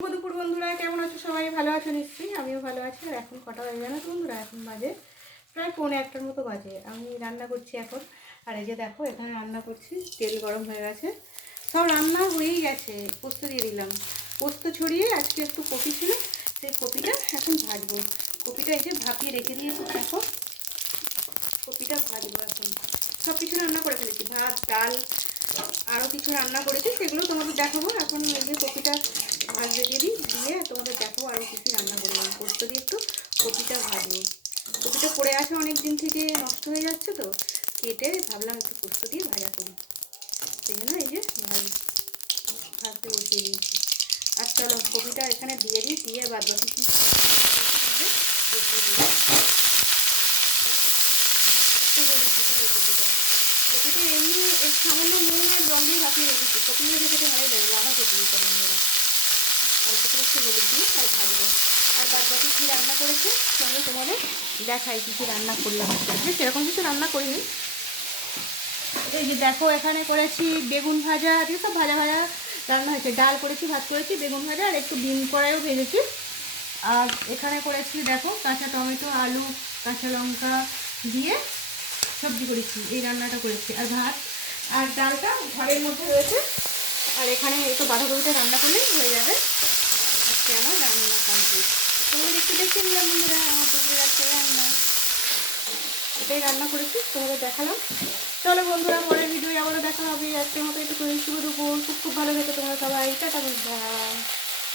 দুপুর বন্ধুরা, কেমন আছো? সবাই ভালো আছো নিশ্চয়ই। আমিও ভালো আছি। আর এখন কটা বাজে জানো বন্ধুরা? এখন বাজে প্রায় 1:45 মতো বাজে। আমি রান্না করছি এখন। আর এই যে দেখো, এখানে রান্না করছি, তেল গরম হয়ে গেছে, সব রান্না হয়েই গেছে। পোস্ত দিয়ে দিলাম, পোস্ত ছড়িয়ে আজকে একটু কপি ছিল, সেই কপিটা এখন ভাজবো। কপিটা এই যে ভাপিয়ে রেখে দিয়েছি, দেখো কপিটা ভাজবো এখন। সব কিছু রান্না করে ফেলেছি, ভাত ডাল আরও কিছু রান্না করেছি, সেগুলো তোমাদের দেখাবো। এখন এই যে কপিটা ভাজতে দিয়ে তোমাদের দেখাবো আরও কী কী রান্না করলাম। পোস্ত দিয়ে একটু কপিটা ভাজবো। কপিটা পড়ে আছে অনেক দিন থেকে, নষ্ট হয়ে যাচ্ছে, তো কেটে ভাবলাম একটু পোস্ত দিয়ে ভাজা করি, সেই জন্য এই যে ভাজতে বসিয়ে দিয়েছি। আর চলো কপিটা এখানে দিয়ে বাদ বাকি কী দেখিয়ে দিই। কপিটা এমনি সামান্য নুন আর জল দিয়ে ভাপিয়ে রেখেছি। কপিটা খেতে ভালোই লাগে, বাঁধাকপি দিতে বন্ধুরা। অল্প করে একটু হলুদ দিয়ে আর ভাজবো। আর বাদ বাকি কী রান্না করেছে চলো তোমাদের দেখাই কী কী রান্না করলাম। সেরকম কিছু রান্না করিনি। এই যে দেখো, এখানে করেছি বেগুন ভাজা, আজকে সব ভাজা ভাজা রান্না হয়েছে। ডাল করেছি, ভাত করেছি, বেগুন ভাজা, আর একটু ডিম কড়াইও ভেজেছি। আর এখানে করেছি দেখো কাঁচা টমেটো, আলু, কাঁচা লঙ্কা দিয়ে সবজি করেছি, এই রান্নাটা করেছি। আর ভাত আর ডালটা ঘরের মধ্যে রয়েছে। আর এখানে একটু বাঁধাকপিটা রান্না করলেই হয়ে যাবে। আজকে আমার রান্না কমপ্লিট। তোমাদের একটু দেখে নিলাম বন্ধুরা আমার দুপুরের আজকে রান্না। এটাই রান্না করেছি, তোমাদের দেখালাম। চলো বন্ধুরা, পরের ভিডিও আবারও দেখা হবে। আজকের মতো একটু শুভ দুপুর। খুব খুব ভালো থেকো তোমরা সবাই। টাটা বন্ধুরা।